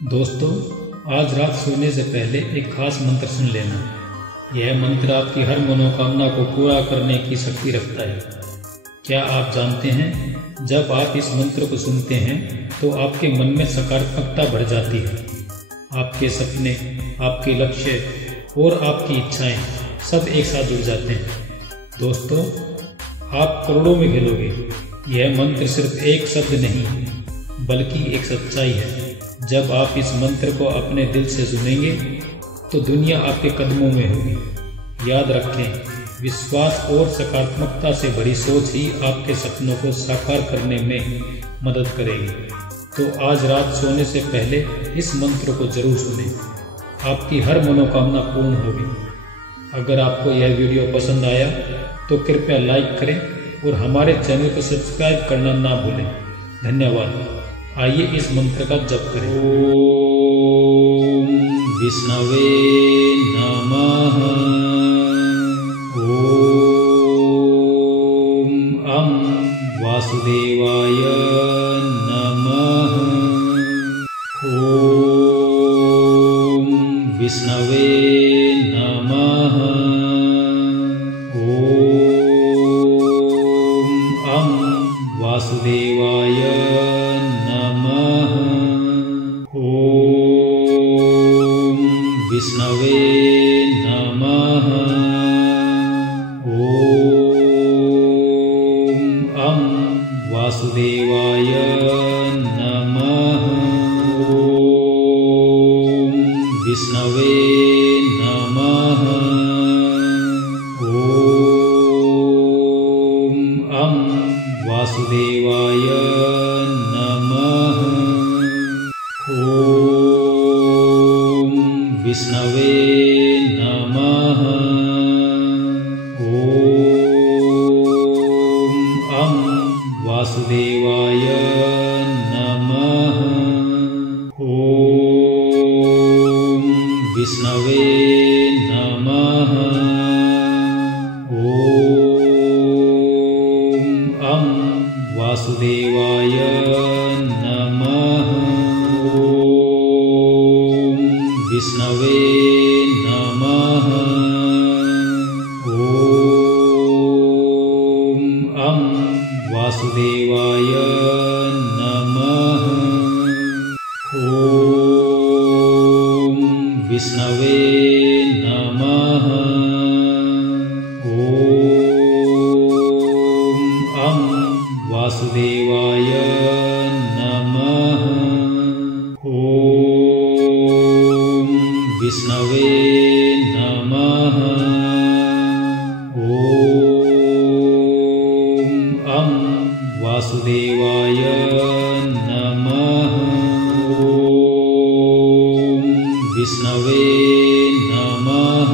दोस्तों, आज रात सोने से पहले एक खास मंत्र सुन लेना। यह मंत्र आपकी हर मनोकामना को पूरा करने की शक्ति रखता है। क्या आप जानते हैं, जब आप इस मंत्र को सुनते हैं तो आपके मन में सकारात्मकता बढ़ जाती है। आपके सपने, आपके लक्ष्य और आपकी इच्छाएं सब एक साथ जुड़ जाते हैं। दोस्तों, आप करोड़ों में खेलोगे। यह मंत्र सिर्फ एक शब्द नहीं, बल्कि एक सच्चाई है। जब आप इस मंत्र को अपने दिल से सुनेंगे तो दुनिया आपके कदमों में होगी। याद रखें, विश्वास और सकारात्मकता से भरी सोच ही आपके सपनों को साकार करने में मदद करेगी। तो आज रात सोने से पहले इस मंत्र को जरूर सुनें। आपकी हर मनोकामना पूर्ण होगी। अगर आपको यह वीडियो पसंद आया तो कृपया लाइक करें और हमारे चैनल को सब्सक्राइब करना ना भूलें। धन्यवाद। आइए इस मंत्र का जप करें। ओम विष्णवे नमः। ओम वासुदेवाय नमः। ओम विष्णवे नमः। ओम वासुदेवाय विष्णवे नमः। ओम वासुदेवाय नमः। ओम विष्णवे नमः। ओम वासुदेवाय नमः। विष्णवे नमः। ओम वासुदेवाय नमः। ओम विष्णवे नमः। ओम वासुदेवाय नमः। विष्णवे नमः। ओम वासुदेवाय नमः। ओम विष्णवे नमः। ओम वासुदेवाय नमः। विष्णवे नमः। ओम वासुदेवाय नमः। ओम विष्णवे नमः। ओम वासुदेवाय नमः। विष्णवे नमः।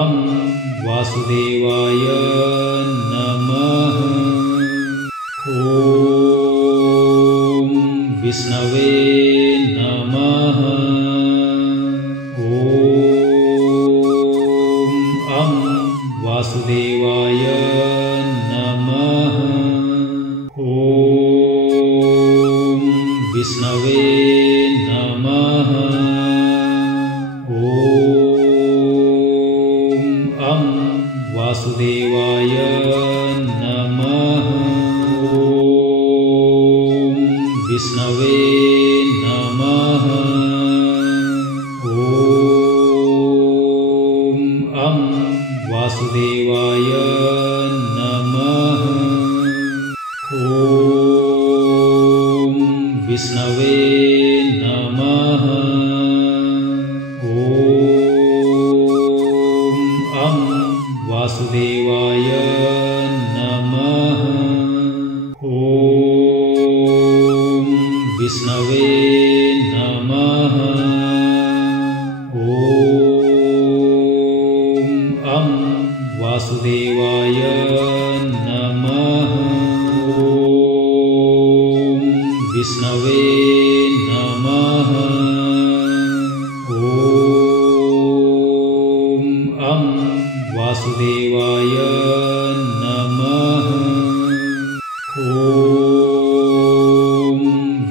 ओम वासुदेवाय नमः। ओम विष्णवे नमः। ओम वासुदेवाय नमः। विष्णवे नमः। ओम वासुदेवाय नमः। ओम विष्णवे नमः। ओम वासुदेवाय नमः। विष्णवे नमः। ओम वासुदेवाय नमः। ओम विष्णवे नमः। ओम वासुदेवाय नमः। ओम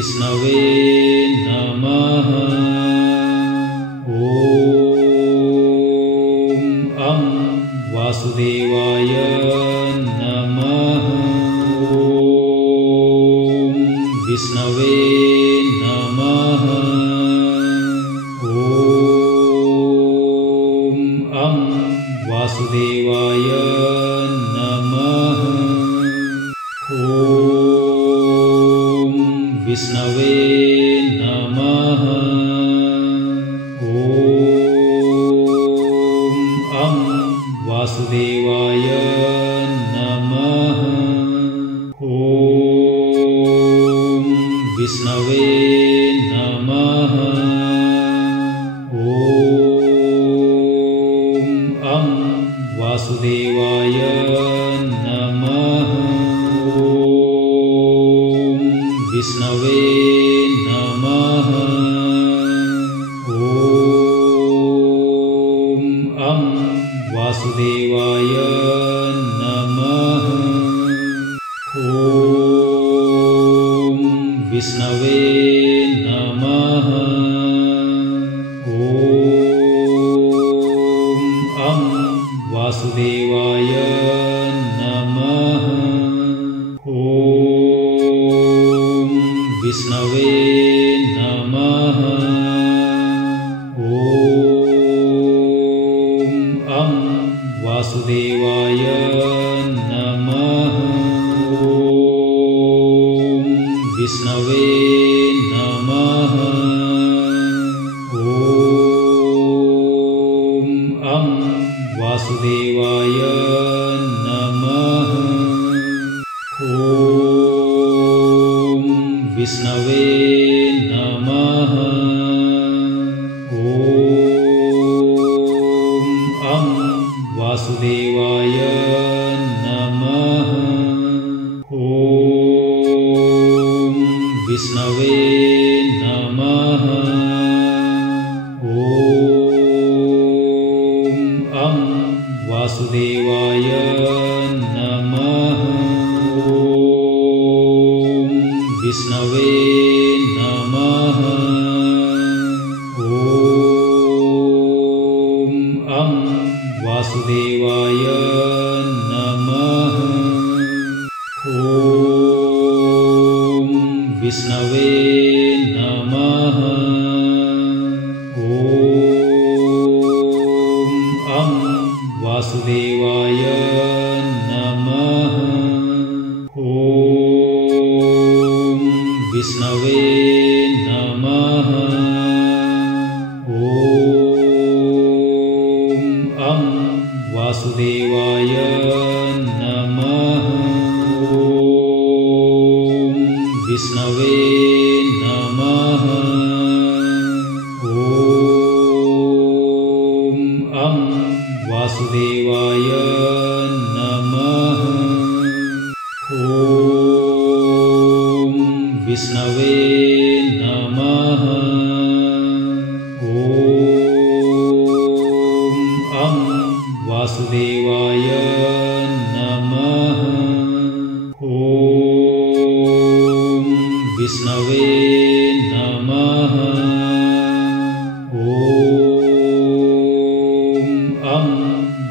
विष्णवे नमः। ॐ वासुदेवाय नमः। विष्णवे नमः। ॐ वासुदेवाय नमः। ॐ विष्णवे नमः। ॐ वासुदेवाय नमः। ॐ विष्णवे नमः। ॐ वासुदेवाय नमः। ॐ विष्णवे नमः। ॐ वासुदेवाय नमः। ॐ विष्णवे नमः। ॐ वासुदेवाय नमः। ॐ विष्णवे नमः। ॐ वासुदेवाय नमः। ॐ विष्णवे नमः। ॐ वासुदेवाय नमः। ॐ विष्णवे नमः। ॐ वासुदेवाय नमः। ॐ विष्णवे नमः। ॐ वासुदेवाय नमः। ॐ विष्णवे नमः। ॐ वासुदेवाय नमः। ॐ विष्णवे नमः। ॐ वासुदेवाय नमः। ॐ विष्णवे नमः। ॐ वासुदेवाय नमः। ॐ विष्णवे नमः। ॐ वासुदेवाय नमः। ॐ विष्णवे नमः। ॐ वासुदेवाय नमः। ॐ विष्णवे नमः। ॐ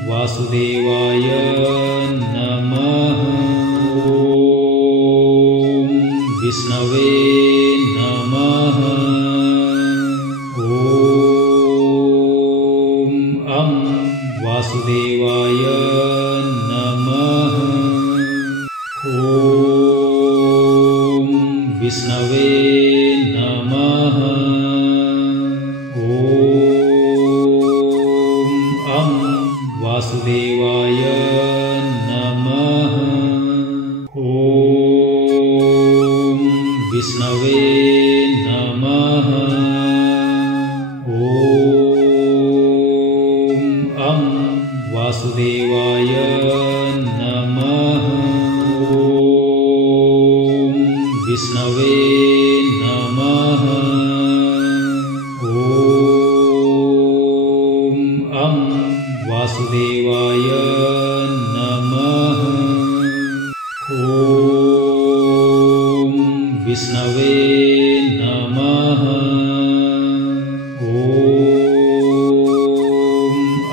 वासुदेवाय नमः। ॐ विष्णवे नमः। ॐ वासुदेवाय नमः। ॐ विष्णवे नमः। ॐ वासुदेवाय नमः। ॐ विष्णवे नमः। ॐ वासुदेवाय नमः। ॐ विष्णवे नमः। ॐ वासुदेवाय नमः। ॐ विष्णवे नमः।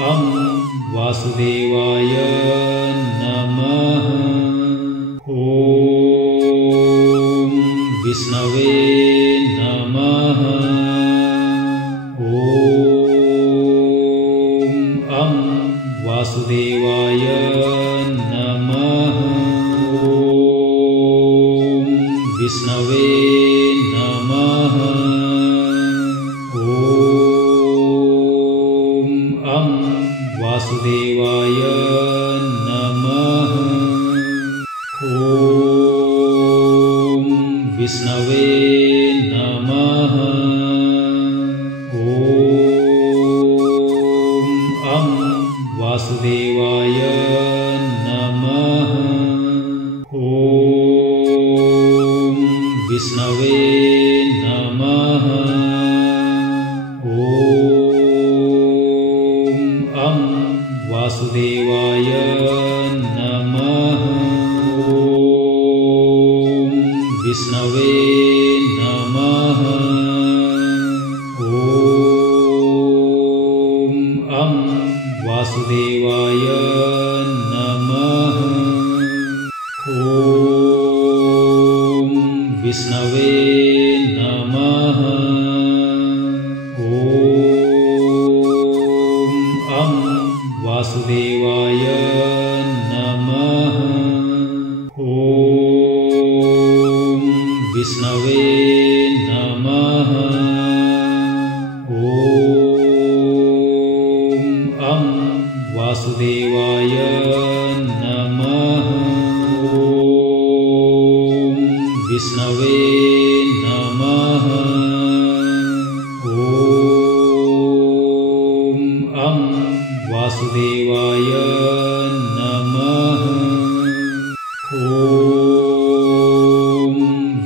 ॐ वासुदेवाय नमः। ॐ विष्णवे नमः। ॐ वासुदेवाय नमः। ॐ विष्णवे नमः। ॐ वासुदेवाय नमः। ॐ विष्णवे नमः। ॐ वासुदेवाय नमः। ॐ विष्णवे नमः। ॐ वासुदेवाय नमः। ॐ विष्णवे नमः। ॐ वासुदेवाय नमः। ॐ विष्णवे नमः। ॐ वासुदेवाय नमः। ॐ विष्णवे नमः। ॐ वासुदेवाय नमः। ॐ विष्णवे नमः। ॐ वासुदेवाय नमः। ॐ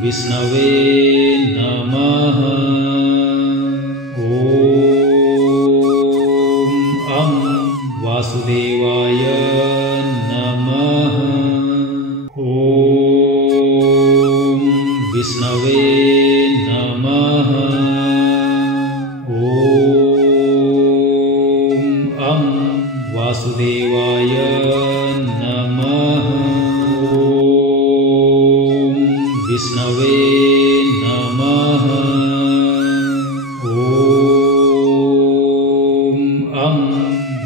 विष्णवे नमः। ॐ वासुदेवाय नमः। ॐ विष्णवे नमः। ॐ वासुदेवाय नमः। ॐ विष्णवे नमः। ॐ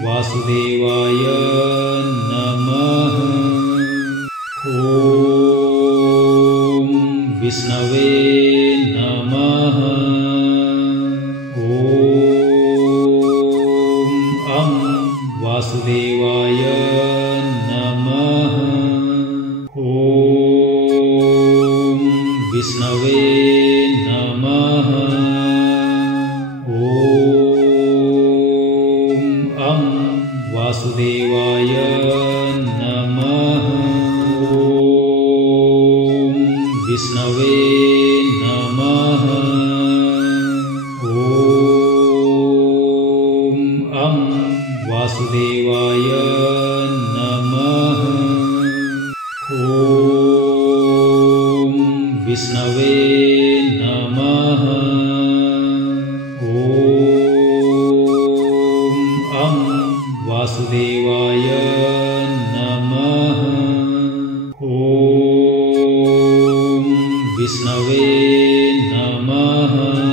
वासुदेवाय नमः। ॐ विष्णवे नमः। ॐ वासुदेवाय नमः। ॐ विष्णवे नमः। ॐ वासुदेवाय नमः। ॐ विष्णवे नमः। ॐ वासुदेवाय नमः। ॐ विष्णवे नमः। ॐ वासुदेवाय नमः। ॐ विष्णवे नमः।